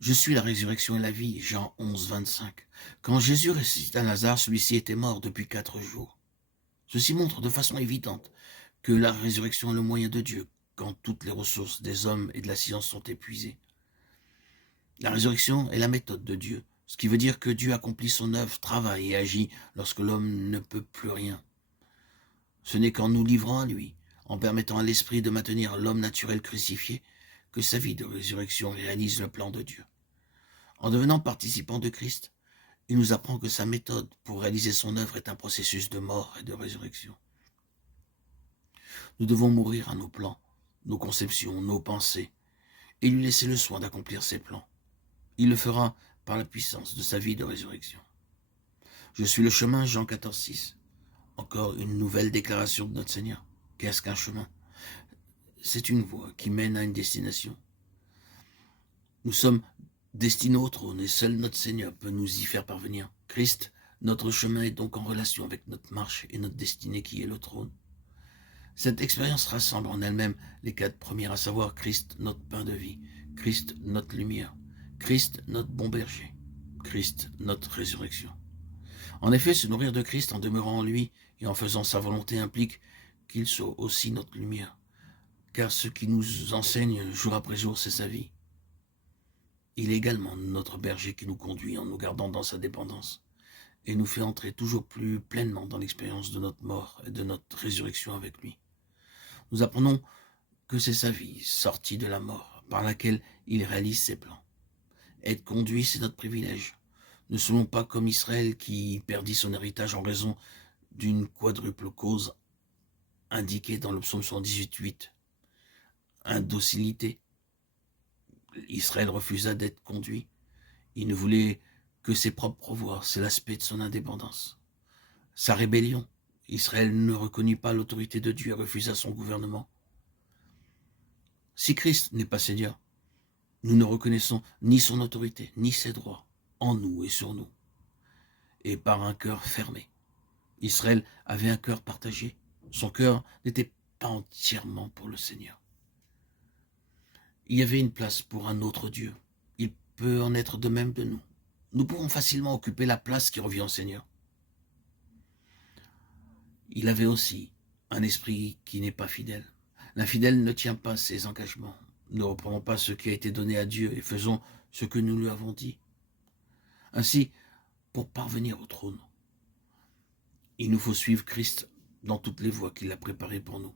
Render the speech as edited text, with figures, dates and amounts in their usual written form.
Je suis la résurrection et la vie, Jean 11, 25. Quand Jésus ressuscita Lazare, celui-ci était mort depuis 4 jours. Ceci montre de façon évidente que la résurrection est le moyen de Dieu quand toutes les ressources des hommes et de la science sont épuisées. La résurrection est la méthode de Dieu, ce qui veut dire que Dieu accomplit son œuvre, travaille et agit lorsque l'homme ne peut plus rien. Ce n'est qu'en nous livrant à lui, en permettant à l'Esprit de maintenir l'homme naturel crucifié, que sa vie de résurrection réalise le plan de Dieu. En devenant participant de Christ, il nous apprend que sa méthode pour réaliser son œuvre est un processus de mort et de résurrection. Nous devons mourir à nos plans, nos conceptions, nos pensées, et lui laisser le soin d'accomplir ses plans. Il le fera par la puissance de sa vie de résurrection. Je suis le chemin, Jean 14, 6. Encore une nouvelle déclaration de notre Seigneur. Qu'est-ce qu'un chemin? C'est une voie qui mène à une destination. Nous sommes destinés au trône et seul notre Seigneur peut nous y faire parvenir. Christ, notre chemin, est donc en relation avec notre marche et notre destinée qui est le trône. Cette expérience rassemble en elle-même les 4 premières, à savoir Christ, notre pain de vie, Christ, notre lumière, Christ, notre bon berger, Christ, notre résurrection. En effet, se nourrir de Christ en demeurant en lui et en faisant sa volonté implique qu'il soit aussi notre lumière, car ce qui nous enseigne jour après jour, c'est sa vie. Il est également notre berger qui nous conduit en nous gardant dans sa dépendance et nous fait entrer toujours plus pleinement dans l'expérience de notre mort et de notre résurrection avec lui. Nous apprenons que c'est sa vie, sortie de la mort, par laquelle il réalise ses plans. Être conduit, c'est notre privilège. Ne soyons pas comme Israël qui perdit son héritage en raison d'une quadruple cause indiquée dans le psaume 118:8. Indocilité. Israël refusa d'être conduit. Il ne voulait que ses propres voies, c'est l'aspect de son indépendance. Sa rébellion. Israël ne reconnut pas l'autorité de Dieu et refusa son gouvernement. Si Christ n'est pas Seigneur, nous ne reconnaissons ni son autorité, ni ses droits, en nous et sur nous, et par un cœur fermé. Israël avait un cœur partagé. Son cœur n'était pas entièrement pour le Seigneur. Il y avait une place pour un autre Dieu. Il peut en être de même de nous. Nous pouvons facilement occuper la place qui revient au Seigneur. Il avait aussi un esprit qui n'est pas fidèle. L'infidèle ne tient pas ses engagements. Ne reprenons pas ce qui a été donné à Dieu et faisons ce que nous lui avons dit. Ainsi, pour parvenir au trône, il nous faut suivre Christ dans toutes les voies qu'il a préparées pour nous.